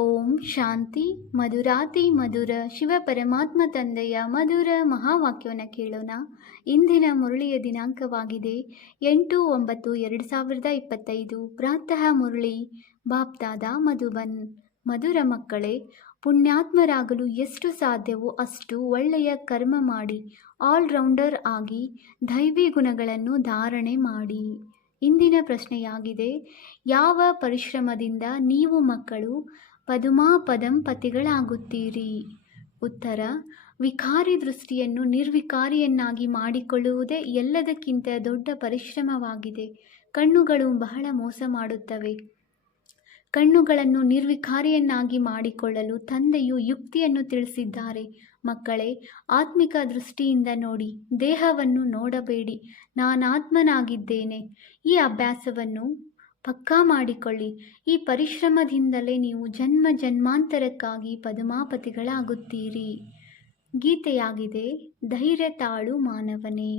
ಓಂ ಶಾಂತಿ. ಮಧುರಾತಿ ಮಧುರ ಶಿವ ಪರಮಾತ್ಮ ತಂದೆಯ ಮಧುರ ಮಹಾವಾಕ್ಯವನ್ನು ಕೇಳೋಣ. ಇಂದಿನ ಮುರಳಿಯ ದಿನಾಂಕವಾಗಿದೆ 8-9-2025. ಪ್ರಾತಃ ಮುರಳಿ ಬಾಪ್ದಾದ ಮಧುಬನ್. ಮಧುರ ಮಕ್ಕಳೇ, ಪುಣ್ಯಾತ್ಮರಾಗಲು ಎಷ್ಟು ಸಾಧ್ಯವೋ ಅಷ್ಟು ಒಳ್ಳೆಯ ಕರ್ಮ ಮಾಡಿ ಆಲ್ರೌಂಡರ್ ಆಗಿ ದೈವಿ ಗುಣಗಳನ್ನು ಧಾರಣೆ ಮಾಡಿ. ಇಂದಿನ ಪ್ರಶ್ನೆಯಾಗಿದೆ, ಯಾವ ಪರಿಶ್ರಮದಿಂದ ನೀವು ಮಕ್ಕಳು ಪದುಮಾಪದಂಪತಿಗಳಾಗುತ್ತೀರಿ? ಉತ್ತರ: ವಿಕಾರಿ ದೃಷ್ಟಿಯನ್ನು ನಿರ್ವಿಕಾರಿಯನ್ನಾಗಿ ಮಾಡಿಕೊಳ್ಳುವುದೇ ಎಲ್ಲದಕ್ಕಿಂತ ದೊಡ್ಡ ಪರಿಶ್ರಮವಾಗಿದೆ. ಕಣ್ಣುಗಳು ಬಹಳ ಮೋಸ ಮಾಡುತ್ತವೆ. ಕಣ್ಣುಗಳನ್ನು ನಿರ್ವಿಕಾರಿಯನ್ನಾಗಿ ಮಾಡಿಕೊಳ್ಳಲು ತಂದೆಯು ಯುಕ್ತಿಯನ್ನು ತಿಳಿಸಿದ್ದಾರೆ. ಮಕ್ಕಳೇ, ಆತ್ಮಿಕ ದೃಷ್ಟಿಯಿಂದ ನೋಡಿ, ದೇಹವನ್ನು ನೋಡಬೇಡಿ. ನಾನಾತ್ಮನಾಗಿದ್ದೇನೆ. ಈ ಅಭ್ಯಾಸವನ್ನು ಪಕ್ಕಾ ಮಾಡಿಕೊಳ್ಳಿ. ಈ ಪರಿಶ್ರಮದಿಂದಲೇ ನೀವು ಜನ್ಮ ಜನ್ಮಾಂತರಕ್ಕಾಗಿ ಪದುಮಾಪತಿಗಳಾಗುತ್ತೀರಿ. ಗೀತೆಯಾಗಿದೆ, ಧೈರ್ಯ ತಾಳು ಮಾನವನೇ.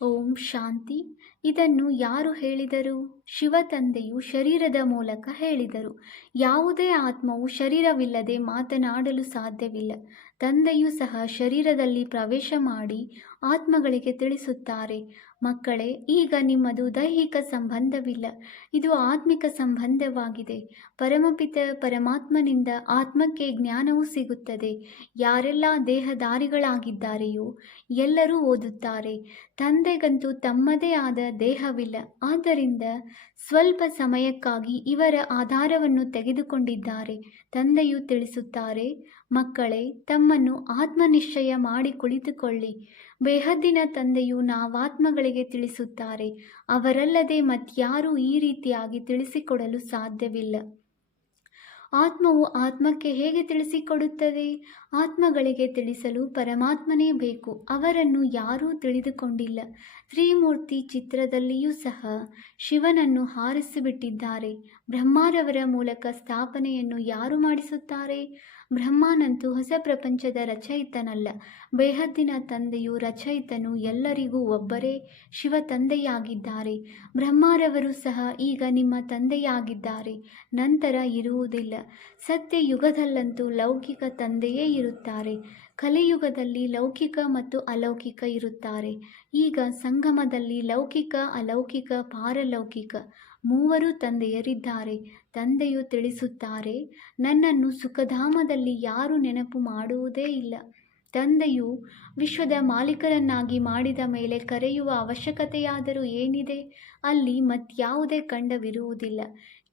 ಓಂ ಶಾಂತಿ. ಇದನ್ನು ಯಾರು ಹೇಳಿದರು? ಶಿವ ತಂದೆಯು ಶರೀರದ ಮೂಲಕ ಹೇಳಿದರು. ಯಾವುದೇ ಆತ್ಮವು ಶರೀರವಿಲ್ಲದೆ ಮಾತನಾಡಲು ಸಾಧ್ಯವಿಲ್ಲ. ತಂದೆಯೂ ಸಹ ಶರೀರದಲ್ಲಿ ಪ್ರವೇಶ ಮಾಡಿ ಆತ್ಮಗಳಿಗೆ ತಿಳಿಸುತ್ತಾರೆ, ಮಕ್ಕಳೇ, ಈಗ ನಿಮ್ಮದು ದೈಹಿಕ ಸಂಬಂಧವಿಲ್ಲ, ಇದು ಆತ್ಮಿಕ ಸಂಬಂಧವಾಗಿದೆ. ಪರಮಪಿತ ಪರಮಾತ್ಮನಿಂದ ಆತ್ಮಕ್ಕೆ ಜ್ಞಾನವೂ ಸಿಗುತ್ತದೆ. ಯಾರೆಲ್ಲ ದೇಹಧಾರಿಗಳಾಗಿದ್ದಾರೆಯೋ ಎಲ್ಲರೂ ಓದುತ್ತಾರೆ. ತಂದೆಗಂತೂ ತಮ್ಮದೇ ಆದ ದೇಹವಿಲ್ಲ. ಆದ್ದರಿಂದ ಸ್ವಲ್ಪ ಸಮಯಕ್ಕಾಗಿ ಇವರ ಆಧಾರವನ್ನು ತೆಗೆದುಕೊಂಡಿದ್ದಾರೆ. ತಂದೆಯು ತಿಳಿಸುತ್ತಾರೆ, ಮಕ್ಕಳೇ, ತಮ್ಮನ್ನು ಆತ್ಮನಿಶ್ಚಯ ಮಾಡಿ ಕುಳಿತುಕೊಳ್ಳಿ. ಬೇಹದ್ದಿನ ತಂದೆಯು ನಾವಾತ್ಮಗಳಿಗೆ ತಿಳಿಸುತ್ತಾರೆ. ಅವರಲ್ಲದೆ ಮತ್ಯಾರೂ ಈ ರೀತಿಯಾಗಿ ತಿಳಿಸಿಕೊಡಲು ಸಾಧ್ಯವಿಲ್ಲ. ಆತ್ಮವು ಆತ್ಮಕ್ಕೆ ಹೇಗೆ ತಿಳಿಸಿಕೊಡುತ್ತದೆ? ಆತ್ಮಗಳಿಗೆ ತಿಳಿಸಲು ಪರಮಾತ್ಮನೇ ಬೇಕು. ಅವರನ್ನು ಯಾರೂ ತಿಳಿದುಕೊಂಡಿಲ್ಲ. ತ್ರಿಮೂರ್ತಿ ಚಿತ್ರದಲ್ಲಿಯೂ ಸಹ ಶಿವನನ್ನು ಹಾರಿಸಿಬಿಟ್ಟಿದ್ದಾರೆ. ಬ್ರಹ್ಮರವರ ಮೂಲಕ ಸ್ಥಾಪನೆಯನ್ನು ಯಾರು ಮಾಡಿಸುತ್ತಾರೆ? ಬ್ರಹ್ಮನಂತೂ ಹೊಸ ಪ್ರಪಂಚದ ರಚಯಿತನಲ್ಲ. ಬೇಹದ್ದಿನ ತಂದೆಯು ರಚಯಿತನು. ಎಲ್ಲರಿಗೂ ಒಬ್ಬರೇ ಶಿವ ತಂದೆಯಾಗಿದ್ದಾರೆ. ಬ್ರಹ್ಮರವರು ಸಹ ಈಗ ನಿಮ್ಮ ತಂದೆಯಾಗಿದ್ದಾರೆ. ನಂತರ ಇರುವುದಿಲ್ಲ. ಸತ್ಯಯುಗದಲ್ಲಂತೂ ಲೌಕಿಕ ತಂದೆಯೇ ಇರುತ್ತಾರೆ. ಕಲಿಯುಗದಲ್ಲಿ ಲೌಕಿಕ ಮತ್ತು ಅಲೌಕಿಕ ಇರುತ್ತಾರೆ. ಈಗ ಸಂಗಮದಲ್ಲಿ ಲೌಕಿಕ, ಅಲೌಕಿಕ, ಪಾರಲೌಕಿಕ ಮೂವರು ತಂದೆಯರಿದ್ದಾರೆ. ತಂದೆಯು ತಿಳಿಸುತ್ತಾರೆ, ನನ್ನನ್ನು ಸುಖಧಾಮದಲ್ಲಿ ಯಾರೂ ನೆನಪು ಮಾಡುವುದೇ ಇಲ್ಲ. ತಂದೆಯು ವಿಶ್ವದ ಮಾಲೀಕರನ್ನಾಗಿ ಮಾಡಿದ ಮೇಲೆ ಕರೆಯುವ ಅವಶ್ಯಕತೆಯಾದರೂ ಏನಿದೆ? ಅಲ್ಲಿ ಮತ್ಯಾವುದೇ ಖಂಡವಿರುವುದಿಲ್ಲ.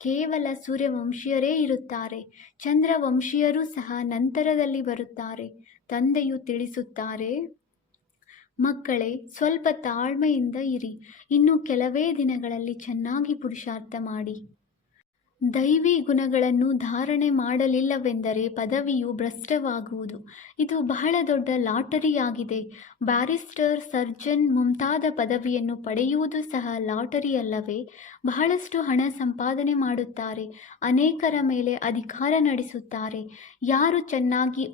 ಕೇವಲ ಸೂರ್ಯವಂಶೀಯರೇ ಇರುತ್ತಾರೆ. ಚಂದ್ರವಂಶೀಯರೂ ಸಹ ನಂತರದಲ್ಲಿ ಬರುತ್ತಾರೆ. ತಂದೆಯು ತಿಳಿಸುತ್ತಾರೆ, ಮಕ್ಕಳೇ, ಸ್ವಲ್ಪ ತಾಳ್ಮೆಯಿಂದ ಇರಿ. ಇನ್ನು ಕೆಲವೇ ದಿನಗಳಲ್ಲಿ ಚೆನ್ನಾಗಿ ಪುರುಷಾರ್ಥ ಮಾಡಿ. ದೈವಿ ಗುಣಗಳನ್ನು ಧಾರಣೆ ಮಾಡಲಿಲ್ಲವೆಂದರೆ ಪದವಿಯು ಭ್ರಷ್ಟವಾಗುವುದು. ಇದು ಬಹಳ ದೊಡ್ಡ ಲಾಟರಿಯಾಗಿದೆ. ಬ್ಯಾರಿಸ್ಟರ್, ಸರ್ಜನ್ ಮುಂತಾದ ಪದವಿಯನ್ನು ಪಡೆಯುವುದು ಸಹ ಲಾಟರಿಯಲ್ಲವೇ? ಬಹಳಷ್ಟು ಹಣ ಸಂಪಾದನೆ ಮಾಡುತ್ತಾರೆ. ಅನೇಕರ ಮೇಲೆ ಅಧಿಕಾರ ನಡೆಸುತ್ತಾರೆ. ಯಾರು ಚೆನ್ನಾಗಿ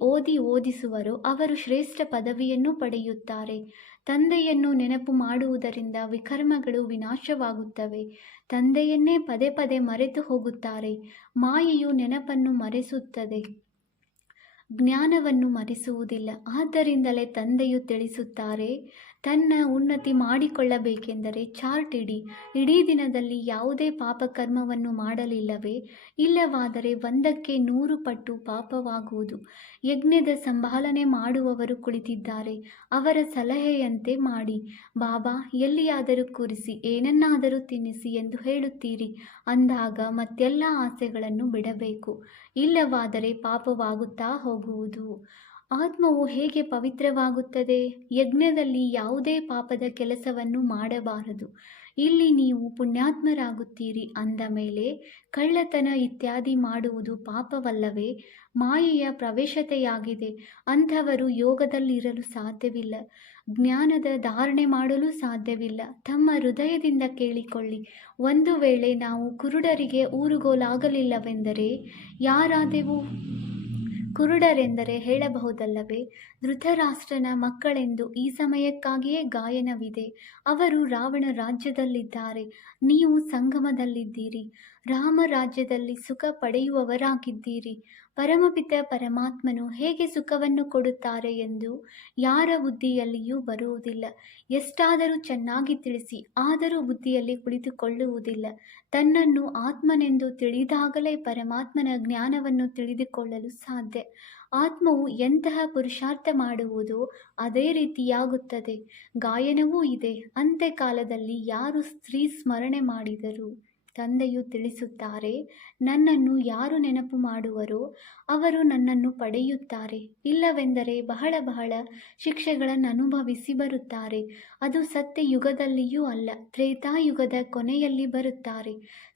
ಓದಿಸುವರೋ ಅವರು ಶ್ರೇಷ್ಠ ಪದವಿಯನ್ನು ಪಡೆಯುತ್ತಾರೆ. ತಂದೆಯನ್ನು ನೆನಪು ಮಾಡುವುದರಿಂದ ವಿಕರ್ಮಗಳು ವಿನಾಶವಾಗುತ್ತವೆ. ತಂದೆಯನ್ನೇ ಪದೇ ಪದೇ ಮರೆತು ಹೋಗುತ್ತಾರೆ. ಮಾಯೆಯು ನೆನಪನ್ನು ಮರೆಸುತ್ತದೆ, ಜ್ಞಾನವನ್ನು ಮರೆಸುವುದಿಲ್ಲ. ಆದ್ದರಿಂದಲೇ ತಂದೆಯು ತಿಳಿಸುತ್ತಾರೆ, ತನ್ನ ಉನ್ನತಿ ಮಾಡಿಕೊಳ್ಳಬೇಕೆಂದರೆ ಚಾರ್ಟ್ ಇಡಿ. ಇಡೀ ದಿನದಲ್ಲಿ ಯಾವುದೇ ಪಾಪಕರ್ಮವನ್ನು ಮಾಡಲಿಲ್ಲವೇ? ಇಲ್ಲವಾದರೆ 100ಕ್ಕೆ 100 ಪಟ್ಟು ಪಾಪವಾಗುವುದು. ಯಜ್ಞದ ಸಂಭಾಲನೆ ಮಾಡುವವರು ಕುಳಿತಿದ್ದಾರೆ. ಅವರ ಸಲಹೆಯಂತೆ ಮಾಡಿ. ಬಾಬಾ ಎಲ್ಲಿಯಾದರೂ ಕೂರಿಸಿ, ಏನನ್ನಾದರೂ ತಿನ್ನಿಸಿ ಎಂದು ಹೇಳುತ್ತೀರಿ. ಅಂದಾಗ ಮತ್ತೆಲ್ಲ ಆಸೆಗಳನ್ನು ಬಿಡಬೇಕು. ಇಲ್ಲವಾದರೆ ಪಾಪವಾಗುತ್ತಾ ಹೋಗುವುದು. ಆತ್ಮವು ಹೇಗೆ ಪವಿತ್ರವಾಗುತ್ತದೆ? ಯಜ್ಞದಲ್ಲಿ ಯಾವುದೇ ಪಾಪದ ಕೆಲಸವನ್ನು ಮಾಡಬಾರದು. ಇಲ್ಲಿ ನೀವು ಪುಣ್ಯಾತ್ಮರಾಗುತ್ತೀರಿ ಅಂದ ಮೇಲೆ ಕಳ್ಳತನ ಇತ್ಯಾದಿ ಮಾಡುವುದು ಪಾಪವಲ್ಲವೇ? ಮಾಯೆಯ ಪ್ರವೇಶತೆಯಾಗಿದೆ. ಅಂಥವರು ಯೋಗದಲ್ಲಿರಲು ಸಾಧ್ಯವಿಲ್ಲ. ಜ್ಞಾನದ ಧಾರಣೆ ಮಾಡಲು ಸಾಧ್ಯವಿಲ್ಲ. ತಮ್ಮ ಹೃದಯದಿಂದ ಕೇಳಿಕೊಳ್ಳಿ, ಒಂದು ವೇಳೆ ನಾವು ಕುರುಡರಿಗೆ ಊರುಗೋಲಾಗಲಿಲ್ಲವೆಂದರೆ ಯಾರಾದೆವು? ಕುರುಡರೆಂದರೆ ಹೇಳಬಹುದಲ್ಲವೇ? ಧೃತರಾಷ್ಟ್ರನ ಮಕ್ಕಳೆಂದು ಈ ಸಮಯಕ್ಕಾಗಿಯೇ ಗಾಯನವಿದೆ. ಅವರು ರಾವಣ ರಾಜ್ಯದಲ್ಲಿದ್ದಾರೆ. ನೀವು ಸಂಗಮದಲ್ಲಿದ್ದೀರಿ. ರಾಮರಾಜ್ಯದಲ್ಲಿ ಸುಖ ಪಡೆಯುವವರಾಗಿದ್ದೀರಿ. ಪರಮಪಿತ ಪರಮಾತ್ಮನು ಹೇಗೆ ಸುಖವನ್ನು ಕೊಡುತ್ತಾರೆ ಎಂದು ಯಾರ ಬುದ್ಧಿಯಲ್ಲಿಯೂ ಬರುವುದಿಲ್ಲ. ಎಷ್ಟಾದರೂ ಚೆನ್ನಾಗಿ ತಿಳಿಸಿ, ಆದರೂ ಬುದ್ಧಿಯಲ್ಲಿ ಕುಳಿತುಕೊಳ್ಳುವುದಿಲ್ಲ. ತನ್ನನ್ನು ಆತ್ಮನೆಂದು ತಿಳಿದಾಗಲೇ ಪರಮಾತ್ಮನ ಜ್ಞಾನವನ್ನು ತಿಳಿದುಕೊಳ್ಳಲು ಸಾಧ್ಯ. ಆತ್ಮವು ಎಂತಹ ಪುರುಷಾರ್ಥ ಮಾಡುವುದೋ ಅದೇ ರೀತಿಯಾಗುತ್ತದೆ. ಗಾಯನವೂ ಇದೆ. ಅಂತ್ಯಕಾಲದಲ್ಲಿ ಯಾರು ಸ್ತ್ರೀ ಸ್ಮರಣೆ ಮಾಡಿದರೂ ತಂದೆಯು ತಿಳಿಸುತ್ತಾರೆ, ನನ್ನನ್ನು ಯಾರು ನೆನಪು ಮಾಡುವರೋ ಅವರು ನನ್ನನ್ನು ಪಡೆಯುತ್ತಾರೆ. ಇಲ್ಲವೆಂದರೆ ಬಹಳ ಬಹಳ ಶಿಕ್ಷೆಗಳನ್ನು ಅನುಭವಿಸಿ ಬರುತ್ತಾರೆ. ಅದು ಸತ್ಯಯುಗದಲ್ಲಿಯೂ ಅಲ್ಲ, ತ್ರೇತಾಯುಗದ ಕೊನೆಯಲ್ಲಿ ಬರುತ್ತಾರೆ.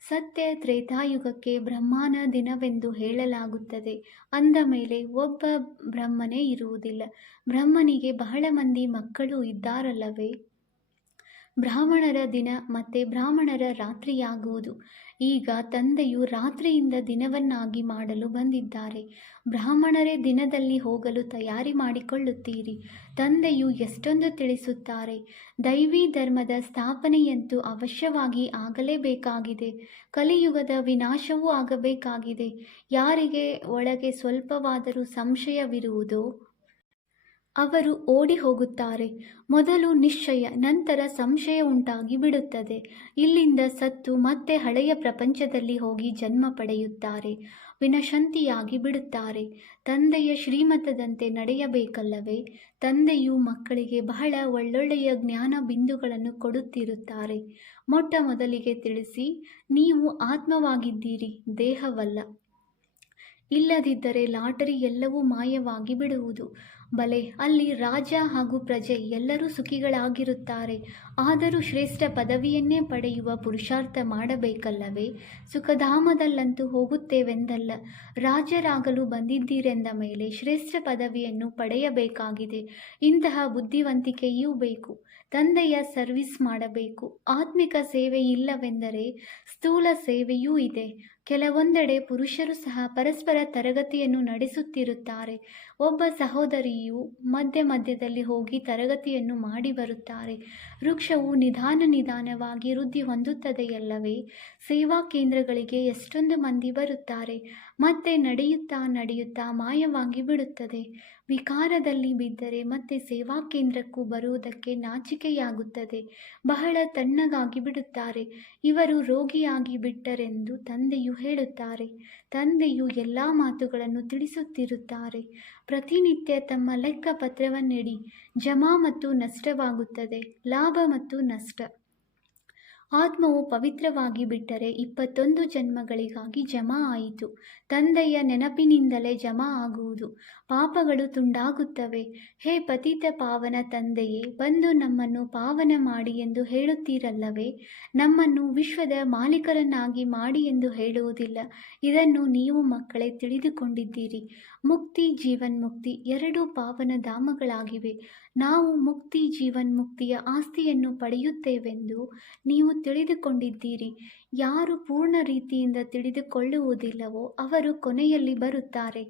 ಸತ್ಯ ತ್ರೇತಾಯುಗಕ್ಕೆ ಬ್ರಹ್ಮನ ದಿನವೆಂದು ಹೇಳಲಾಗುತ್ತದೆ. ಅಂದ ಮೇಲೆ ಒಬ್ಬ ಬ್ರಹ್ಮನೇ ಇರುವುದಿಲ್ಲ. ಬ್ರಹ್ಮನಿಗೆ ಬಹಳ ಮಂದಿ ಮಕ್ಕಳು ಇದ್ದಾರಲ್ಲವೇ? ಬ್ರಾಹ್ಮಣರ ದಿನ ಮತ್ತೆ ಬ್ರಾಹ್ಮಣರ ರಾತ್ರಿಯಾಗುವುದು. ಈಗ ತಂದೆಯು ರಾತ್ರಿಯಿಂದ ದಿನವನ್ನಾಗಿ ಮಾಡಲು ಬಂದಿದ್ದಾರೆ. ಬ್ರಾಹ್ಮಣರೇ ದಿನದಲ್ಲಿ ಹೋಗಲು ತಯಾರಿ ಮಾಡಿಕೊಳ್ಳುತ್ತೀರಿ. ತಂದೆಯು ಎಷ್ಟೊಂದು ತಿಳಿಸುತ್ತಾರೆ. ದೈವಿ ಧರ್ಮದ ಸ್ಥಾಪನೆಯಂತೂ ಅವಶ್ಯವಾಗಿ ಆಗಲೇಬೇಕಾಗಿದೆ. ಕಲಿಯುಗದ ವಿನಾಶವೂ ಆಗಬೇಕಾಗಿದೆ. ಯಾರಿಗೆ ಒಳಗೆ ಸ್ವಲ್ಪವಾದರೂ ಸಂಶಯವಿರುವುದೋ ಅವರು ಓಡಿ ಹೋಗುತ್ತಾರೆ. ಮೊದಲು ನಿಶ್ಚಯ, ನಂತರ ಸಂಶಯ ಉಂಟಾಗಿ ಬಿಡುತ್ತದೆ. ಇಲ್ಲಿಂದ ಸತ್ತು ಮತ್ತೆ ಹಳೆಯ ಪ್ರಪಂಚದಲ್ಲಿ ಹೋಗಿ ಜನ್ಮ ಪಡೆಯುತ್ತಾರೆ. ವಿನಶಂತಿಯಾಗಿ ಬಿಡುತ್ತಾರೆ. ತಂದೆಯ ಶ್ರೀಮತದಂತೆ ನಡೆಯಬೇಕಲ್ಲವೇ? ತಂದೆಯು ಮಕ್ಕಳಿಗೆ ಬಹಳ ಒಳ್ಳೊಳ್ಳೆಯ ಜ್ಞಾನ ಬಿಂದುಗಳನ್ನು ಕೊಡುತ್ತಿರುತ್ತಾರೆ. ಮೊಟ್ಟ ಮೊದಲಿಗೆ ತಿಳಿಸಿ, ನೀವು ಆತ್ಮವಾಗಿದ್ದೀರಿ, ದೇಹವಲ್ಲ. ಇಲ್ಲದಿದ್ದರೆ ಲಾಟರಿ ಎಲ್ಲವೂ ಮಾಯವಾಗಿ ಬಿಡುವುದು. ಬಲೆ, ಅಲ್ಲಿ ರಾಜ ಹಾಗೂ ಪ್ರಜೆ ಎಲ್ಲರೂ ಸುಖಿಗಳಾಗಿರುತ್ತಾರೆ. ಆದರೂ ಶ್ರೇಷ್ಠ ಪದವಿಯನ್ನೇ ಪಡೆಯುವ ಪುರುಷಾರ್ಥ ಮಾಡಬೇಕಲ್ಲವೇ? ಸುಖಧಾಮದಲ್ಲಂತೂ ಹೋಗುತ್ತೇವೆಂದಲ್ಲ. ರಾಜರಾಗಲು ಬಂದಿದ್ದೀರೆಂದ ಮೇಲೆ ಶ್ರೇಷ್ಠ ಪದವಿಯನ್ನು ಪಡೆಯಬೇಕಾಗಿದೆ. ಇಂತಹ ಬುದ್ಧಿವಂತಿಕೆಯೂ ಬೇಕು. ತಂದೆಯ ಸರ್ವಿಸ್ ಮಾಡಬೇಕು. ಆತ್ಮಿಕ ಸೇವೆ ಇಲ್ಲವೆಂದರೆ ಸ್ಥೂಲ ಸೇವೆಯೂ ಇದೆ. ಕೆಲವೊಂದೆಡೆ ಪುರುಷರು ಸಹ ಪರಸ್ಪರ ತರಗತಿಯನ್ನು ನಡೆಸುತ್ತಿರುತ್ತಾರೆ. ಒಬ್ಬ ಸಹೋದರಿಯು ಮಧ್ಯ ಮಧ್ಯದಲ್ಲಿ ಹೋಗಿ ತರಗತಿಯನ್ನು ಮಾಡಿ ಬರುತ್ತಾರೆ. ವೃಕ್ಷವು ನಿಧಾನವಾಗಿ ವೃದ್ಧಿ ಹೊಂದುತ್ತದೆಯಲ್ಲವೇ? ಸೇವಾ ಕೇಂದ್ರಗಳಿಗೆ ಎಷ್ಟೊಂದು ಮಂದಿ ಬರುತ್ತಾರೆ. ಮತ್ತೆ ನಡೆಯುತ್ತಾ ಮಾಯವಾಗಿ ಬಿಡುತ್ತದೆ. ವಿಕಾರದಲ್ಲಿ ಬಿದ್ದರೆ ಮತ್ತೆ ಸೇವಾ ಕೇಂದ್ರಕ್ಕೂ ಬರುವುದಕ್ಕೆ ನಾಚಿಕೆಯಾಗುತ್ತದೆ. ಬಹಳ ತಣ್ಣಗಾಗಿ ಬಿಡುತ್ತಾರೆ. ಇವರು ರೋಗಿಯಾಗಿ ಬಿಟ್ಟರೆಂದು ತಂದೆಯು ಹೇಳುತ್ತಾರೆ. ತಂದೆಯು ಎಲ್ಲ ಮಾತುಗಳನ್ನು ತಿಳಿಸುತ್ತಿರುತ್ತಾರೆ. ಪ್ರತಿನಿತ್ಯ ತಮ್ಮ ಲೆಕ್ಕ ಪತ್ರವನ್ನಿಡಿ. ಜಮಾ ಮತ್ತು ನಷ್ಟವಾಗುತ್ತದೆ, ಲಾಭ ಮತ್ತು ನಷ್ಟ. ಆತ್ಮವು ಪವಿತ್ರವಾಗಿ ಬಿಟ್ಟರೆ 21 ಜನ್ಮಗಳಿಗಾಗಿ ಜಮಾ ಆಯಿತು. ತಂದೆಯ ನೆನಪಿನಿಂದಲೇ ಜಮಾ ಆಗುವುದು. ಪಾಪಗಳು ತುಂಡಾಗುತ್ತವೆ. ಹೇ ಪತಿತ ಪಾವನ ತಂದೆಯೇ, ಬಂದು ನಮ್ಮನ್ನು ಪಾವನ ಮಾಡಿ ಎಂದು ಹೇಳುತ್ತೀರಲ್ಲವೇ? ನಮ್ಮನ್ನು ವಿಶ್ವದ ಮಾಲೀಕರನ್ನಾಗಿ ಮಾಡಿ ಎಂದು ಹೇಳುವುದಿಲ್ಲ. ಇದನ್ನು ನೀವು ಮಕ್ಕಳೇ ತಿಳಿದುಕೊಂಡಿದ್ದೀರಿ. ಮುಕ್ತಿ ಜೀವನ್ಮುಕ್ತಿ ಎರಡೂ ಪಾವನ ಧಾಮಗಳಾಗಿವೆ. ನಾವು ಮುಕ್ತಿ ಜೀವನ್ಮುಕ್ತಿಯ ಆಸ್ತಿಯನ್ನು ಪಡೆಯುತ್ತೇವೆಂದು ನೀವು ತಿಳಿದುಕೊಂಡಿದ್ದೀರಿ. ಯಾರು ಪೂರ್ಣ ರೀತಿಯಿಂದ ತಿಳಿದುಕೊಳ್ಳುವುದಿಲ್ಲವೋ ಅವರು ಕೊನೆಯಲ್ಲಿ ಬರುತ್ತಾರೆ.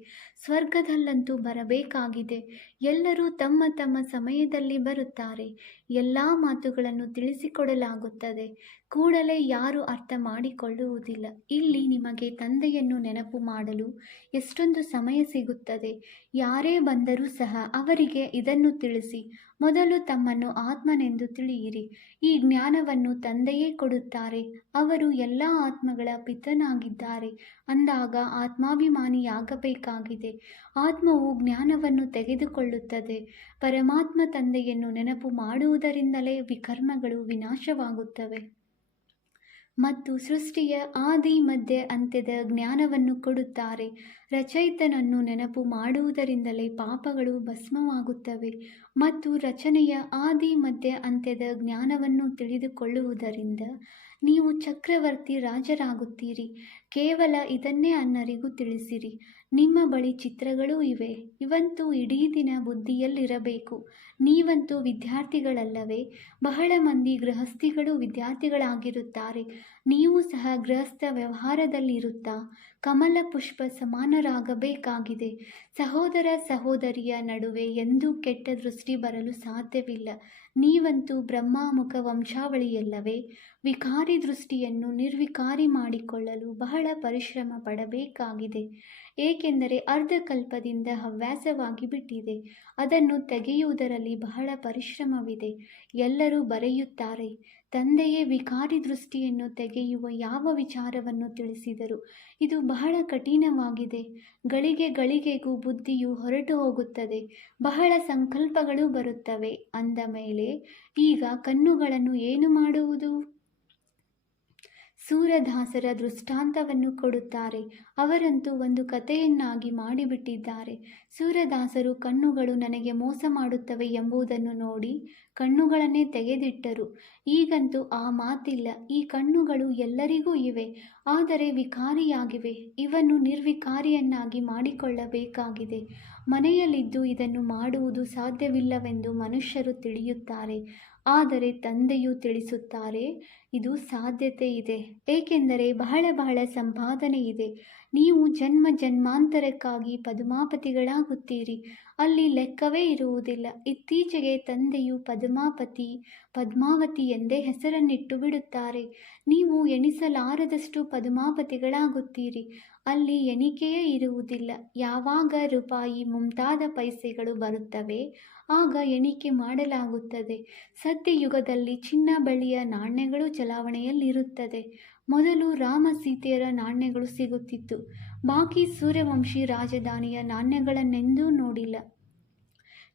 ಸ್ವರ್ಗದಲ್ಲಂತೂ ಬರಬೇಕಾಗಿದೆ. ಎಲ್ಲರೂ ತಮ್ಮ ತಮ್ಮ ಸಮಯದಲ್ಲಿ ಬರುತ್ತಾರೆ. ಎಲ್ಲ ಮಾತುಗಳನ್ನು ತಿಳಿಸಿಕೊಡಲಾಗುತ್ತದೆ. ಕೂಡಲೇ ಯಾರೂ ಅರ್ಥ ಮಾಡಿಕೊಳ್ಳುವುದಿಲ್ಲ. ಇಲ್ಲಿ ನಿಮಗೆ ತಂದೆಯನ್ನು ನೆನಪು ಮಾಡಲು ಎಷ್ಟೊಂದು ಸಮಯ ಸಿಗುತ್ತದೆ. ಯಾರೇ ಬಂದರೂ ಸಹ ಅವರಿಗೆ ಇದನ್ನು ತಿಳಿಸಿ. ಮೊದಲು ತಮ್ಮನ್ನು ಆತ್ಮನೆಂದು ತಿಳಿಯಿರಿ. ಈ ಜ್ಞಾನವನ್ನು ತಂದೆಯೇ ಕೊಡುತ್ತಾರೆ. ಅವರು ಎಲ್ಲ ಆತ್ಮಗಳ ಪಿತನಾಗಿದ್ದಾರೆ. ಅಂದಾಗ ಆತ್ಮಾಭಿಮಾನಿಯಾಗಬೇಕಾಗಿದೆ. ಆತ್ಮವು ಜ್ಞಾನವನ್ನು ತೆಗೆದುಕೊಳ್ಳುತ್ತದೆ. ಪರಮಾತ್ಮ ತಂದೆಯನ್ನು ನೆನಪು ಮಾಡುವುದರಿಂದಲೇ ವಿಕರ್ಮಗಳು ವಿನಾಶವಾಗುತ್ತವೆ ಮತ್ತು ಸೃಷ್ಟಿಯ ಆದಿ ಮಧ್ಯ ಅಂತ್ಯದ ಜ್ಞಾನವನ್ನು ಕೊಡುತ್ತಾರೆ. ರಚಯಿತನನ್ನು ನೆನಪು ಮಾಡುವುದರಿಂದಲೇ ಪಾಪಗಳು ಭಸ್ಮವಾಗುತ್ತವೆ ಮತ್ತು ರಚನೆಯ ಆದಿ ಮಧ್ಯ ಅಂತ್ಯದ ಜ್ಞಾನವನ್ನು ತಿಳಿದುಕೊಳ್ಳುವುದರಿಂದ ನೀವು ಚಕ್ರವರ್ತಿ ರಾಜರಾಗುತ್ತೀರಿ. ಕೇವಲ ಇದನ್ನೇ ಅನ್ನರಿಗೂ ತಿಳಿಸಿರಿ. ನಿಮ್ಮ ಬಳಿ ಚಿತ್ರಗಳೂ ಇವೆ. ಇವಂತೂ ಇಡೀ ದಿನ ಬುದ್ಧಿಯಲ್ಲಿರಬೇಕು. ನೀವಂತೂ ವಿದ್ಯಾರ್ಥಿಗಳಲ್ಲವೇ? ಬಹಳ ಮಂದಿ ಗೃಹಸ್ಥಿಗಳು ವಿದ್ಯಾರ್ಥಿಗಳಾಗಿರುತ್ತಾರೆ. ನೀವು ಸಹ ಗೃಹಸ್ಥ ವ್ಯವಹಾರದಲ್ಲಿರುತ್ತಾ ಕಮಲ ಪುಷ್ಪ ಸಮಾನರಾಗಬೇಕಾಗಿದೆ. ಸಹೋದರ ಸಹೋದರಿಯ ನಡುವೆ ಎಂದೂ ಕೆಟ್ಟ ದೃಷ್ಟಿ ಬರಲು ಸಾಧ್ಯವಿಲ್ಲ. ನೀವಂತೂ ಬ್ರಹ್ಮಾಮುಖ ವಂಶಾವಳಿಯಲ್ಲವೇ? ವಿಕಾರಿ ದೃಷ್ಟಿಯನ್ನು ನಿರ್ವಿಕಾರಿ ಮಾಡಿಕೊಳ್ಳಲು ಬಹಳ ಪರಿಶ್ರಮ ಪಡಬೇಕಾಗಿದೆ. ಏಕೆಂದರೆ ಅರ್ಧಕಲ್ಪದಿಂದ ಹವ್ಯಾಸವಾಗಿ ಬಿಟ್ಟಿದೆ. ಅದನ್ನು ತೆಗೆಯುವುದರಲ್ಲಿ ಬಹಳ ಪರಿಶ್ರಮವಿದೆ. ಎಲ್ಲರೂ ಬರೆಯುತ್ತಾರೆ, ತಂದೆಯೇ ವಿಕಾರಿ ದೃಷ್ಟಿಯನ್ನು ತೆಗೆಯುವ ಯಾವ ವಿಚಾರವನ್ನು ತಿಳಿಸಿದರು. ಇದು ಬಹಳ ಕಠಿಣವಾಗಿದೆ. ಗಳಿಗೆ ಗಳಿಗೆಗೂ ಬುದ್ಧಿಯು ಹೊರಟು ಹೋಗುತ್ತದೆ. ಬಹಳ ಸಂಕಲ್ಪಗಳು ಬರುತ್ತವೆ. ಅಂದ ಮೇಲೆ ಈಗ ಕಣ್ಣುಗಳನ್ನು ಏನು ಮಾಡುವುದು? ಸೂರದಾಸರ ದೃಷ್ಟಾಂತವನ್ನು ಕೊಡುತ್ತಾರೆ. ಅವರಂತೂ ಒಂದು ಕಥೆಯನ್ನಾಗಿ ಮಾಡಿಬಿಟ್ಟಿದ್ದಾರೆ. ಸೂರದಾಸರು ಕಣ್ಣುಗಳು ನನಗೆ ಮೋಸ ಮಾಡುತ್ತವೆ ಎಂಬುದನ್ನು ನೋಡಿ ಕಣ್ಣುಗಳನ್ನೇ ತೆಗೆದಿಟ್ಟರು. ಈಗಂತೂ ಆ ಮಾತಿಲ್ಲ. ಈ ಕಣ್ಣುಗಳು ಎಲ್ಲರಿಗೂ ಇವೆ, ಆದರೆ ವಿಕಾರಿಯಾಗಿವೆ. ಇವನ್ನು ನಿರ್ವಿಕಾರಿಯನ್ನಾಗಿ ಮಾಡಿಕೊಳ್ಳಬೇಕಾಗಿದೆ. ಮನೆಯಲ್ಲಿದ್ದು ಇದನ್ನು ಮಾಡುವುದು ಸಾಧ್ಯವಿಲ್ಲವೆಂದು ಮನುಷ್ಯರು ತಿಳಿಯುತ್ತಾರೆ. ಆದರೆ ತಂದೆಯು ತಿಳಿಸುತ್ತಾರೆ, ಇದು ಸಾಧ್ಯತೆ ಇದೆ. ಏಕೆಂದರೆ ಬಹಳ ಸಂಪಾದನೆ ಇದೆ. ನೀವು ಜನ್ಮ ಜನ್ಮಾಂತರಕ್ಕಾಗಿ ಪದ್ಮಾಪತಿಗಳಾಗುತ್ತೀರಿ. ಅಲ್ಲಿ ಲೆಕ್ಕವೇ ಇರುವುದಿಲ್ಲ. ಇತ್ತೀಚೆಗೆ ತಂದೆಯು ಪದ್ಮಾಪತಿ, ಪದ್ಮಾವತಿ ಎಂದೇ ಹೆಸರನ್ನಿಟ್ಟು ಬಿಡುತ್ತಾರೆ. ನೀವು ಎಣಿಸಲಾರದಷ್ಟು ಪದ್ಮಾಪತಿಗಳಾಗುತ್ತೀರಿ. ಅಲ್ಲಿ ಎಣಿಕೆಯೇ ಇರುವುದಿಲ್ಲ. ಯಾವಾಗ ರೂಪಾಯಿ ಮುಂತಾದ ಪೈಸೆಗಳು ಬರುತ್ತವೆ ಆಗ ಎಣಿಕೆ ಮಾಡಲಾಗುತ್ತದೆ. ಸತ್ಯಯುಗದಲ್ಲಿ ಚಿನ್ನ ಬೆಳ್ಳಿಯ ನಾಣ್ಯಗಳು ಚಲಾವಣೆಯಲ್ಲಿರುತ್ತದೆ. ಮೊದಲು ರಾಮ ಸೀತೆಯರ ನಾಣ್ಯಗಳು ಸಿಗುತ್ತಿತ್ತು. ಬಾಕಿ ಸೂರ್ಯವಂಶಿ ರಾಜಧಾನಿಯ ನಾಣ್ಯಗಳನ್ನೆಂದೂ ನೋಡಿಲ್ಲ.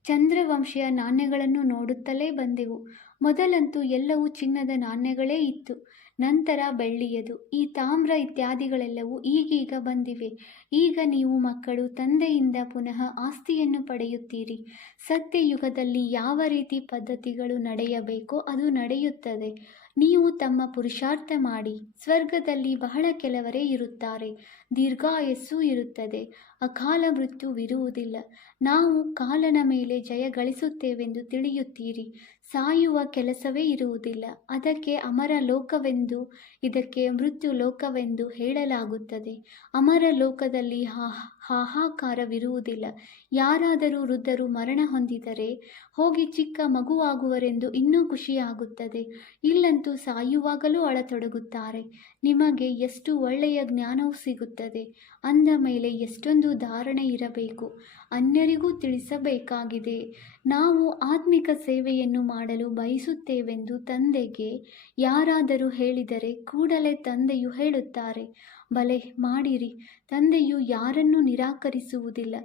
ಚಂದ್ರವಂಶಿಯ ನಾಣ್ಯಗಳನ್ನು ನೋಡುತ್ತಲೇ ಬಂದೆವು. ಮೊದಲಂತೂ ಎಲ್ಲವೂ ಚಿನ್ನದ ನಾಣ್ಯಗಳೇ ಇತ್ತು. ನಂತರ ಬೆಳ್ಳಿಯದು. ಈ ತಾಮ್ರ ಇತ್ಯಾದಿಗಳೆಲ್ಲವೂ ಈಗೀಗ ಬಂದಿವೆ. ಈಗ ನೀವು ಮಕ್ಕಳು ತಂದೆಯಿಂದ ಪುನಃ ಆಸ್ತಿಯನ್ನು ಪಡೆಯುತ್ತೀರಿ. ಸತ್ಯಯುಗದಲ್ಲಿ ಯಾವ ರೀತಿ ಪದ್ಧತಿಗಳು ನಡೆಯಬೇಕೋ ಅದು ನಡೆಯುತ್ತದೆ. ನೀವು ತಮ್ಮ ಪುರುಷಾರ್ಥ ಮಾಡಿ. ಸ್ವರ್ಗದಲ್ಲಿ ಬಹಳ ಕೆಲವರೇ ಇರುತ್ತಾರೆ. ದೀರ್ಘಾಯಸ್ಸು ಇರುತ್ತದೆ. ಅಕಾಲ ಮೃತ್ಯುವಿರುವುದಿಲ್ಲ. ನಾವು ಕಾಲನ ಮೇಲೆ ಜಯ ಗಳಿಸುತ್ತೇವೆಂದು ತಿಳಿಯುತ್ತೀರಿ. ಸಾಯುವ ಕೆಲಸವೇ ಇರುವುದಿಲ್ಲ. ಅದಕ್ಕೆ ಅಮರ ಲೋಕವೆಂದು, ಇದಕ್ಕೆ ಮೃತ್ಯು ಲೋಕವೆಂದು ಹೇಳಲಾಗುತ್ತದೆ. ಅಮರ ಲೋಕದಲ್ಲಿ ಹಾಹಾಕಾರವಿರುವುದಿಲ್ಲ. ಯಾರಾದರೂ ವೃದ್ಧರು ಮರಣ ಹೊಂದಿದರೆ ಹೋಗಿ ಚಿಕ್ಕ ಮಗುವಾಗುವರೆಂದು ಇನ್ನೂ ಖುಷಿಯಾಗುತ್ತದೆ. ಇಲ್ಲಂತೂ ಸಾಯುವಾಗಲೂ ಅಳತೊಡಗುತ್ತಾರೆ. ನಿಮಗೆ ಎಷ್ಟು ಒಳ್ಳೆಯ ಜ್ಞಾನವೂ ಸಿಗುತ್ತದೆ. ಅಂದ ಮೇಲೆ ಎಷ್ಟೊಂದು ಧಾರಣೆ ಇರಬೇಕು. ಅನ್ಯರಿಗೂ ತಿಳಿಸಬೇಕಾಗಿದೆ. ನಾವು ಆತ್ಮಿಕ ಸೇವೆಯನ್ನು ಮಾಡಲು ಬಯಸುತ್ತೇವೆಂದು ತಂದೆಗೆ ಯಾರಾದರೂ ಹೇಳಿದರೆ ಕೂಡಲೇ ತಂದೆಯು ಹೇಳುತ್ತಾರೆ, ಭಲೆ ಮಾಡಿರಿ. ತಂದೆಯು ಯಾರನ್ನೂ ನಿರಾಕರಿಸುವುದಿಲ್ಲ.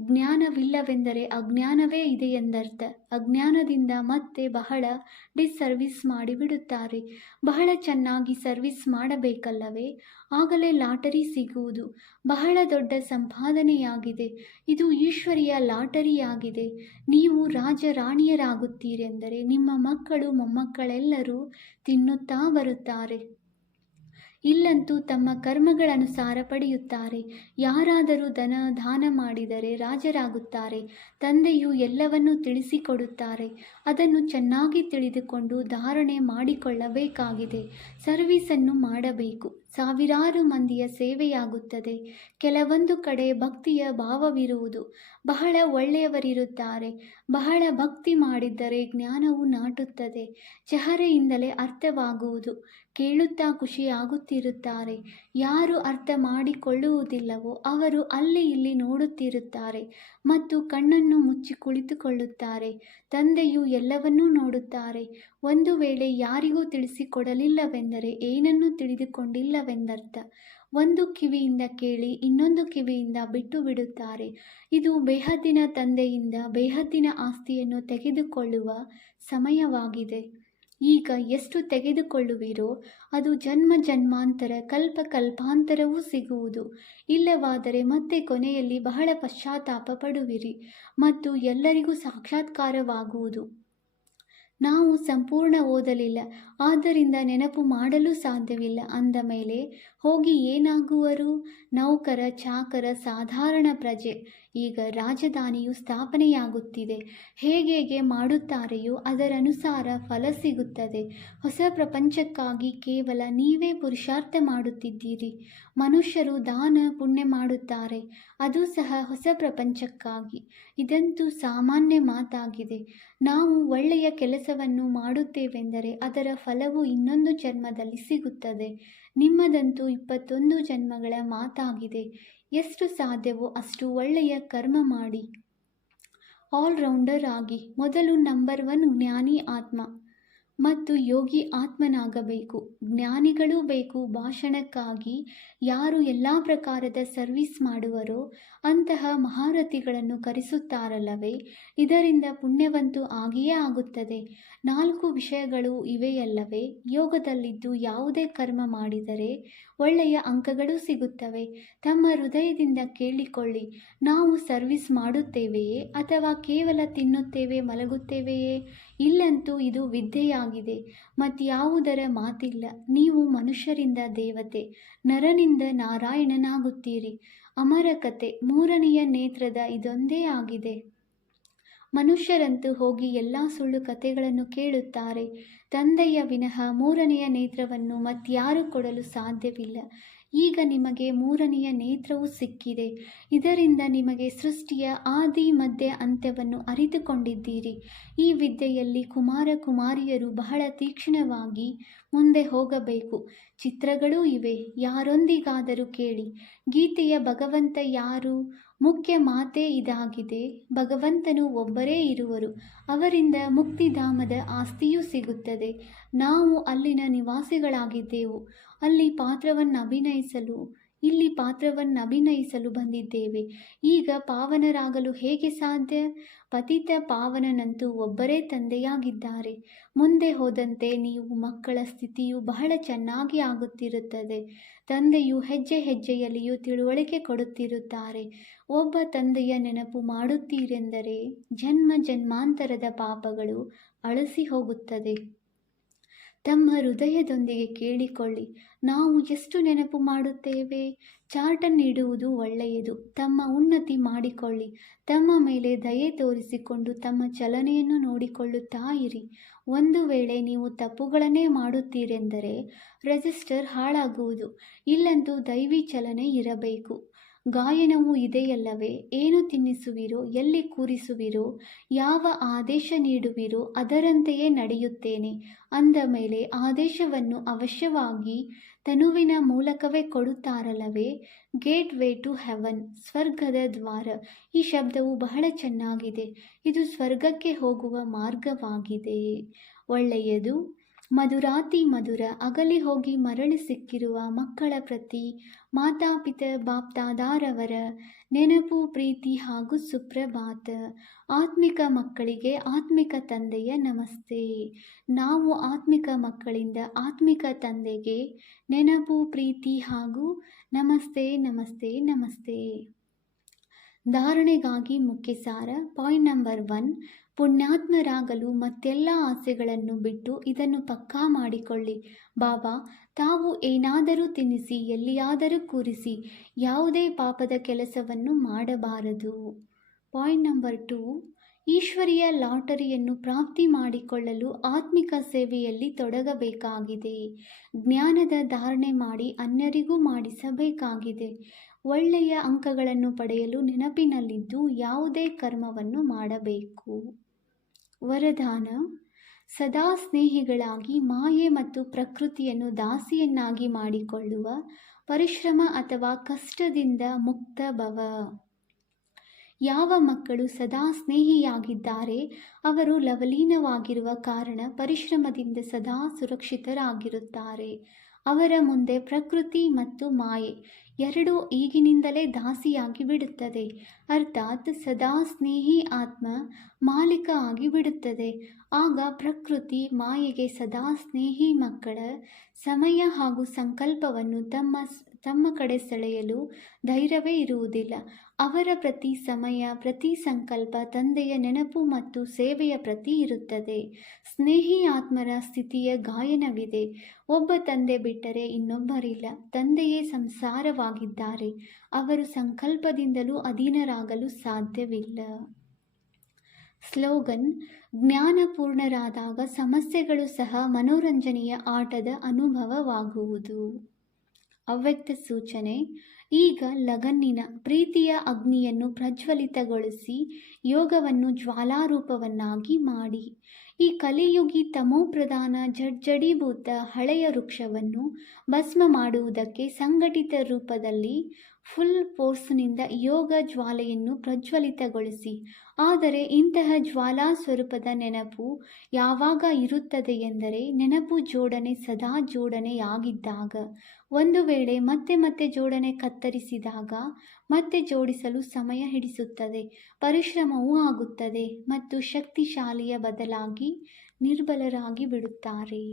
ಜ್ಞಾನವಿಲ್ಲವೆಂದರೆ ಅಜ್ಞಾನವೇ ಇದೆ ಎಂದರ್ಥ. ಅಜ್ಞಾನದಿಂದ ಮತ್ತೆ ಬಹಳ ಡಿಸ್ಸರ್ವಿಸ್ ಮಾಡಿಬಿಡುತ್ತಾರೆ. ಬಹಳ ಚೆನ್ನಾಗಿ ಸರ್ವಿಸ್ ಮಾಡಬೇಕಲ್ಲವೇ? ಆಗಲೇ ಲಾಟರಿ ಸಿಗುವುದು. ಬಹಳ ದೊಡ್ಡ ಸಂಪಾದನೆಯಾಗಿದೆ. ಇದು ಈಶ್ವರಿಯ ಲಾಟರಿಯಾಗಿದೆ. ನೀವು ರಾಜರಾಣಿಯರಾಗುತ್ತೀರೆಂದರೆ ನಿಮ್ಮ ಮಕ್ಕಳು ಮೊಮ್ಮಕ್ಕಳೆಲ್ಲರೂ ತಿನ್ನುತ್ತಾ ಬರುತ್ತಾರೆ. ಇಲ್ಲಂತೂ ತಮ್ಮ ಕರ್ಮಗಳನುಸಾರ ಪಡೆಯುತ್ತಾರೆ. ಯಾರಾದರೂ ದಾನ ಮಾಡಿದರೆ ರಾಜರಾಗುತ್ತಾರೆ. ತಂದೆಯು ಎಲ್ಲವನ್ನೂ ತಿಳಿಸಿಕೊಡುತ್ತಾರೆ. ಅದನ್ನು ಚೆನ್ನಾಗಿ ತಿಳಿದುಕೊಂಡು ಧಾರಣೆ ಮಾಡಿಕೊಳ್ಳಬೇಕಾಗಿದೆ. ಸರ್ವೀಸನ್ನು ಮಾಡಬೇಕು. ಸಾವಿರಾರು ಮಂದಿಯ ಸೇವೆಯಾಗುತ್ತದೆ. ಕೆಲವೊಂದು ಕಡೆ ಭಕ್ತಿಯ ಭಾವವಿರುವುದು. ಬಹಳ ಒಳ್ಳೆಯವರಿರುತ್ತಾರೆ. ಬಹಳ ಭಕ್ತಿ ಮಾಡಿದ್ದರೆ ಜ್ಞಾನವು ನಾಟುತ್ತದೆ. ಚಹರೆಯಿಂದಲೇ ಅರ್ಥವಾಗುವುದು. ಕೇಳುತ್ತಾ ಖುಷಿಯಾಗುತ್ತಿರುತ್ತಾರೆ. ಯಾರು ಅರ್ಥ ಮಾಡಿಕೊಳ್ಳುವುದಿಲ್ಲವೋ ಅವರು ಅಲ್ಲಿ ಇಲ್ಲಿ ನೋಡುತ್ತಿರುತ್ತಾರೆ ಮತ್ತು ಕಣ್ಣನ್ನು ಮುಚ್ಚಿ ಕುಳಿತುಕೊಳ್ಳುತ್ತಾರೆ. ತಂದೆಯು ಎಲ್ಲವನ್ನೂ ನೋಡುತ್ತಾರೆ. ಒಂದು ವೇಳೆ ಯಾರಿಗೂ ತಿಳಿಸಿಕೊಡಲಿಲ್ಲವೆಂದರೆ ಏನನ್ನೂ ತಿಳಿದುಕೊಂಡಿಲ್ಲವೆಂದರ್ಥ. ಒಂದು ಕಿವಿಯಿಂದ ಕೇಳಿ ಇನ್ನೊಂದು ಕಿವಿಯಿಂದ ಬಿಟ್ಟು ಬಿಡುತ್ತಾರೆ. ಇದು ಬೇಹದ್ದಿನ ತಂದೆಯಿಂದ ಬೇಹದ್ದಿನ ಆಸ್ತಿಯನ್ನು ತೆಗೆದುಕೊಳ್ಳುವ ಸಮಯವಾಗಿದೆ. ಈಗ ಎಷ್ಟು ತೆಗೆದುಕೊಳ್ಳುವಿರೋ ಅದು ಜನ್ಮ ಜನ್ಮಾಂತರ ಕಲ್ಪ ಕಲ್ಪಾಂತರವೂ ಸಿಗುವುದು. ಇಲ್ಲವಾದರೆ ಮತ್ತೆ ಕೊನೆಯಲ್ಲಿ ಬಹಳ ಪಶ್ಚಾತ್ತಾಪ ಪಡುವಿರಿ ಮತ್ತು ಎಲ್ಲರಿಗೂ ಸಾಕ್ಷಾತ್ಕಾರವಾಗುವುದು. ನಾವು ಸಂಪೂರ್ಣ ಓದಲಿಲ್ಲ, ಆದ್ದರಿಂದ ನೆನಪು ಮಾಡಲು ಸಾಧ್ಯವಿಲ್ಲ ಅಂದ ಮೇಲೆ ಹೋಗಿ ಏನಾಗುವರು? ನೌಕರ, ಚಾಕರ, ಸಾಧಾರಣ ಪ್ರಜೆ. ಈಗ ರಾಜಧಾನಿಯು ಸ್ಥಾಪನೆಯಾಗುತ್ತಿದೆ. ಹೇಗೆ ಮಾಡುತ್ತಾರೆಯೋ ಅದರನುಸಾರ ಫಲ ಸಿಗುತ್ತದೆ. ಹೊಸ ಪ್ರಪಂಚಕ್ಕಾಗಿ ಕೇವಲ ನೀವೇ ಪುರುಷಾರ್ಥ ಮಾಡುತ್ತಿದ್ದೀರಿ. ಮನುಷ್ಯರು ದಾನ ಪುಣ್ಯ ಮಾಡುತ್ತಾರೆ, ಅದು ಸಹ ಹೊಸ ಪ್ರಪಂಚಕ್ಕಾಗಿ. ಇದಂತೂ ಸಾಮಾನ್ಯ ಮಾತಾಗಿದೆ. ನಾವು ಒಳ್ಳೆಯ ಕೆಲಸವನ್ನು ಮಾಡುತ್ತೇವೆಂದರೆ ಅದರ ಫಲವು ಇನ್ನೊಂದು ಜನ್ಮದಲ್ಲಿ ಸಿಗುತ್ತದೆ. ನಿಮ್ಮದಂತೂ 21 ಜನ್ಮಗಳ ಮಾತಾಗಿದೆ. ಎಷ್ಟು ಸಾಧ್ಯವೋ ಅಷ್ಟು ಒಳ್ಳೆಯ ಕರ್ಮ ಮಾಡಿ ಆಲ್ರೌಂಡರ್ ಆಗಿ. ಮೊದಲು ನಂಬರ್ 1 ಜ್ಞಾನಿ ಆತ್ಮ ಮತ್ತು ಯೋಗಿ ಆತ್ಮನಾಗಬೇಕು. ಜ್ಞಾನಿಗಳೂ ಬೇಕು. ಭಾಷಣಕ್ಕಾಗಿ ಯಾರು ಎಲ್ಲ ಪ್ರಕಾರದ ಸರ್ವಿಸ್ ಮಾಡುವರೋ ಅಂತಹ ಮಹಾರಥಿಗಳನ್ನು ಕರೆಸುತ್ತಾರಲ್ಲವೇ, ಇದರಿಂದ ಪುಣ್ಯವಂತೂ ಆಗಿಯೇ ಆಗುತ್ತದೆ. 4 ವಿಷಯಗಳು ಇವೆಯಲ್ಲವೇ? ಯೋಗದಲ್ಲಿದ್ದು ಯಾವುದೇ ಕರ್ಮ ಮಾಡಿದರೆ ಒಳ್ಳೆಯ ಅಂಕಗಳು ಸಿಗುತ್ತವೆ. ತಮ್ಮ ಹೃದಯದಿಂದ ಕೇಳಿಕೊಳ್ಳಿ, ನಾವು ಸರ್ವಿಸ್ ಮಾಡುತ್ತೇವೆಯೇ ಅಥವಾ ಕೇವಲ ತಿನ್ನುತ್ತೇವೆ ಮಲಗುತ್ತೇವೆಯೇ? ಇಲ್ಲಂತೂ ಇದು ವಿದ್ಯೆಯಾಗಿದೆ, ಮತ್ಯಾವುದರ ಮಾತಿಲ್ಲ. ನೀವು ಮನುಷ್ಯರಿಂದ ದೇವತೆ, ನರನಿಂದ ನಾರಾಯಣನಾಗುತ್ತೀರಿ. ಅಮರ ಕತೆ. 3ನೆಯ ನೇತ್ರದ ಇದೊಂದೇ ಆಗಿದೆ. ಮನುಷ್ಯರಂತೂ ಹೋಗಿ ಎಲ್ಲ ಸುಳ್ಳು ಕಥೆಗಳನ್ನು ಕೇಳುತ್ತಾರೆ. ತಂದೆಯ ವಿನಃ 3ನೆಯ ನೇತ್ರವನ್ನು ಮತ್ಯಾರೂ ಕೊಡಲು ಸಾಧ್ಯವಿಲ್ಲ. ಈಗ ನಿಮಗೆ 3ನೆಯ ನೇತ್ರವು ಸಿಕ್ಕಿದೆ. ಇದರಿಂದ ನಿಮಗೆ ಸೃಷ್ಟಿಯ ಆದಿ ಮಧ್ಯ ಅಂತ್ಯವನ್ನು ಅರಿತುಕೊಂಡಿದ್ದೀರಿ. ಈ ವಿದ್ಯೆಯಲ್ಲಿ ಕುಮಾರ ಕುಮಾರಿಯರು ಬಹಳ ತೀಕ್ಷ್ಣವಾಗಿ ಮುಂದೆ ಹೋಗಬೇಕು. ಚಿತ್ರಗಳೂ ಇವೆ, ಯಾರೊಂದಿಗಾದರೂ ಕೇಳಿ. ಗೀತೆಯ ಭಗವಂತ ಯಾರು? ಮುಖ್ಯ ಮಾತೇ ಇದಾಗಿದೆ. ಭಗವಂತನು ಒಬ್ಬರೇ ಇರುವರು. ಅವರಿಂದ ಮುಕ್ತಿಧಾಮದ ಆಸ್ತಿಯೂ ಸಿಗುತ್ತದೆ. ನಾವು ಅಲ್ಲಿನ ನಿವಾಸಿಗಳಾಗಿದ್ದೆವು. ಇಲ್ಲಿ ಪಾತ್ರವನ್ನಭಿನಯಿಸಲು ಬಂದಿದ್ದೇವೆ. ಈಗ ಪಾವನರಾಗಲು ಹೇಗೆ ಸಾಧ್ಯ? ಪತಿತ ಪಾವನನಂತೂ ಒಬ್ಬರೇ ತಂದೆಯಾಗಿದ್ದಾರೆ. ಮುಂದೆ ಹೋದಂತೆ ನೀವು ಮಕ್ಕಳ ಸ್ಥಿತಿಯು ಬಹಳ ಚೆನ್ನಾಗಿ ಆಗುತ್ತಿರುತ್ತದೆ. ತಂದೆಯು ಹೆಜ್ಜೆ ಹೆಜ್ಜೆಯಲ್ಲಿಯೂ ತಿಳುವಳಿಕೆ ಕೊಡುತ್ತಿರುತ್ತಾರೆ. ಒಬ್ಬ ತಂದೆಯ ನೆನಪು ಮಾಡುತ್ತೀರೆಂದರೆ ಜನ್ಮ ಜನ್ಮಾಂತರದ ಪಾಪಗಳು ಅಳಿಸಿ ಹೋಗುತ್ತದೆ. ತಮ್ಮ ಹೃದಯದೊಂದಿಗೆ ಕೇಳಿಕೊಳ್ಳಿ, ನಾವು ಎಷ್ಟು ನೆನಪು ಮಾಡುತ್ತೇವೆ? ಚಾರ್ಟನ್ನಿಡುವುದು ಒಳ್ಳೆಯದು. ತಮ್ಮ ಉನ್ನತಿ ಮಾಡಿಕೊಳ್ಳಿ. ತಮ್ಮ ಮೇಲೆ ದಯೆ ತೋರಿಸಿಕೊಂಡು ತಮ್ಮ ಚಲನೆಯನ್ನು ನೋಡಿಕೊಳ್ಳುತ್ತಾ ಇರಿ. ಒಂದು ವೇಳೆ ನೀವು ತಪ್ಪುಗಳನ್ನೇ ಮಾಡುತ್ತೀರೆಂದರೆ ರಿಜಿಸ್ಟರ್ ಹಾಳಾಗುವುದು. ಇಲ್ಲಂತೂ ದೈವಿ ಚಲನೆ ಇರಬೇಕು. ಗಾಯನವೂ ಇದೆಯಲ್ಲವೇ? ಏನು ತಿನ್ನಿಸುವಿರೋ, ಎಲ್ಲಿ ಕೂರಿಸುವಿರೋ, ಯಾವ ಆದೇಶ ನೀಡುವಿರೋ ಅದರಂತೆಯೇ ನಡೆಯುತ್ತೇನೆ ಅಂದ ಮೇಲೆ ಆದೇಶವನ್ನು ಅವಶ್ಯವಾಗಿ ತನುವಿನ ಮೂಲಕವೇ ಕೊಡುತ್ತಾರಲ್ಲವೇ? ಗೇಟ್ ವೇ ಟು ಹೆವನ್, ಸ್ವರ್ಗದ ದ್ವಾರ. ಈ ಶಬ್ದವು ಬಹಳ ಚೆನ್ನಾಗಿದೆ. ಇದು ಸ್ವರ್ಗಕ್ಕೆ ಹೋಗುವ ಮಾರ್ಗವಾಗಿದೆ. ಒಳ್ಳೆಯದು. ಮಧುರಾತಿ ಮಧುರ. ಅಗಲಿ ಹೋಗಿ ಮರಳಿ ಸಿಕ್ಕಿರುವ ಮಕ್ಕಳ ಪ್ರತಿ ಮಾತಾಪಿತ ಬಾಪ್ದಾದಾರವರ ನೆನಪು, ಪ್ರೀತಿ ಹಾಗೂ ಸುಪ್ರಭಾತ. ಆತ್ಮಿಕ ಮಕ್ಕಳಿಗೆ ಆತ್ಮಿಕ ತಂದೆಯ ನಮಸ್ತೆ. ನಾವು ಆತ್ಮಿಕ ಮಕ್ಕಳಿಂದ ಆತ್ಮಿಕ ತಂದೆಗೆ ನೆನಪು, ಪ್ರೀತಿ ಹಾಗೂ ನಮಸ್ತೆ ನಮಸ್ತೆ ನಮಸ್ತೆ. ಧಾರಣೆಗಾಗಿ ಮುಖ್ಯ ಸಾರ. ಪಾಯಿಂಟ್ ನಂಬರ್ 1, ಪುಣ್ಯಾತ್ಮರಾಗಲು ಮತ್ತೆಲ್ಲ ಆಸೆಗಳನ್ನು ಬಿಟ್ಟು ಇದನ್ನು ಪಕ್ಕಾ ಮಾಡಿಕೊಳ್ಳಿ. ಬಾಬಾ, ತಾವು ಏನಾದರೂ ತಿನ್ನಿಸಿ, ಎಲ್ಲಿಯಾದರೂ ಕೂರಿಸಿ, ಯಾವುದೇ ಪಾಪದ ಕೆಲಸವನ್ನು ಮಾಡಬಾರದು. ಪಾಯಿಂಟ್ ನಂಬರ್ 2, ಈಶ್ವರೀಯ ಲಾಟರಿಯನ್ನು ಪ್ರಾಪ್ತಿ ಮಾಡಿಕೊಳ್ಳಲು ಆತ್ಮಿಕ ಸೇವೆಯಲ್ಲಿ ತೊಡಗಬೇಕಾಗಿದೆ. ಜ್ಞಾನದ ಧಾರಣೆ ಮಾಡಿ ಅನ್ಯರಿಗೂ ಮಾಡಿಸಬೇಕಾಗಿದೆ. ಒಳ್ಳೆಯ ಅಂಕಗಳನ್ನು ಪಡೆಯಲು ನೆನಪಿನಲ್ಲಿದ್ದು ಯಾವುದೇ ಕರ್ಮವನ್ನು ಮಾಡಬೇಕು. ವರದಾನ. ಸದಾ ಸ್ನೇಹಿಗಳಾಗಿ ಮಾಯೆ ಮತ್ತು ಪ್ರಕೃತಿಯನ್ನು ದಾಸಿಯನ್ನಾಗಿ ಮಾಡಿಕೊಳ್ಳುವ ಪರಿಶ್ರಮ ಅಥವಾ ಕಷ್ಟದಿಂದ ಮುಕ್ತ ಭವ. ಯಾವ ಮಕ್ಕಳು ಸದಾ ಸ್ನೇಹಿಯಾಗಿದ್ದಾರೆ ಅವರು ಲವಲೀನವಾಗಿರುವ ಕಾರಣ ಪರಿಶ್ರಮದಿಂದ ಸದಾ ಸುರಕ್ಷಿತರಾಗಿರುತ್ತಾರೆ. ಅವರ ಮುಂದೆ ಪ್ರಕೃತಿ ಮತ್ತು ಮಾಯೆ ಎರಡೂ ಈಗಿನಿಂದಲೇ ದಾಸಿಯಾಗಿ ಬಿಡುತ್ತದೆ. ಅರ್ಥಾತ್ ಸದಾ ಸ್ನೇಹಿ ಆತ್ಮ ಮಾಲೀಕ ಆಗಿ ಬಿಡುತ್ತದೆ. ಆಗ ಪ್ರಕೃತಿ ಮಾಯೆಗೆ ಸದಾ ಸ್ನೇಹಿ ಮಕ್ಕಳ ಸಮಯ ಹಾಗೂ ಸಂಕಲ್ಪವನ್ನು ತಮ್ಮ ಕಡೆ ಸೆಳೆಯಲು ಧೈರ್ಯವೇ ಇರುವುದಿಲ್ಲ. ಅವರ ಪ್ರತಿ ಸಮಯ, ಪ್ರತಿ ಸಂಕಲ್ಪ ತಂದೆಯ ನೆನಪು ಮತ್ತು ಸೇವೆಯ ಪ್ರತಿ ಇರುತ್ತದೆ. ಸ್ನೇಹಿ ಆತ್ಮರ ಸ್ಥಿತಿಯ ಗಾಯನವಿದೆ. ಒಬ್ಬ ತಂದೆ ಬಿಟ್ಟರೆ ಇನ್ನೊಬ್ಬರಿಲ್ಲ. ತಂದೆಯೇ ಸಂಸಾರವಾಗಿದ್ದಾರೆ. ಅವರು ಸಂಕಲ್ಪದಿಂದಲೂ ಅಧೀನರಾಗಲು ಸಾಧ್ಯವಿಲ್ಲ. ಸ್ಲೋಗನ್: ಜ್ಞಾನಪೂರ್ಣರಾದಾಗ ಸಮಸ್ಯೆಗಳು ಸಹ ಮನೋರಂಜನೆಯ ಆಟದ ಅನುಭವವಾಗುವುದು. ಅವ್ಯಕ್ತ ಸೂಚನೆ: ಈಗ ಲಗನ್ನಿನ ಪ್ರೀತಿಯ ಅಗ್ನಿಯನ್ನು ಪ್ರಜ್ವಲಿತಗೊಳಿಸಿ ಯೋಗವನ್ನು ಜ್ವಾಲಾರೂಪವನ್ನಾಗಿ ಮಾಡಿ. ಈ ಕಲಿಯುಗಿ ತಮೋಪ್ರಧಾನ ಜಡ್ಜಡೀಭೂತ ಹಳೆಯ ವೃಕ್ಷವನ್ನು ಭಸ್ಮ ಮಾಡುವುದಕ್ಕೆ ಸಂಘಟಿತ ರೂಪದಲ್ಲಿ ಫುಲ್ ಫೋರ್ಸ್ನಿಂದ ಯೋಗ ಜ್ವಾಲೆಯನ್ನು ಪ್ರಜ್ವಲಿತಗೊಳಿಸಿ. ಆದರೆ ಇಂತಹ ಜ್ವಾಲಾ ಸ್ವರೂಪದ ನೆನಪು ಯಾವಾಗ ಇರುತ್ತದೆ ಎಂದರೆ ನೆನಪು ಜೋಡಣೆ ಸದಾ ಜೋಡಣೆಯಾಗಿದ್ದಾಗ. ಒಂದು ವೇಳೆ ಮತ್ತೆ ಮತ್ತೆ ಜೋಡಣೆ ಕತ್ತರಿಸಿದಾಗ ಮತ್ತೆ ಜೋಡಿಸಲು ಸಮಯ ಹಿಡಿಸುತ್ತದೆ, ಪರಿಶ್ರಮವೂ ಆಗುತ್ತದೆ ಮತ್ತು ಶಕ್ತಿಶಾಲಿಯ ಬದಲಾಗಿ ನಿರ್ಬಲರಾಗಿ ಬಿಡುತ್ತಾರೆ.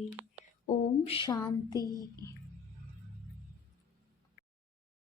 ಓಂ ಶಾಂತಿ.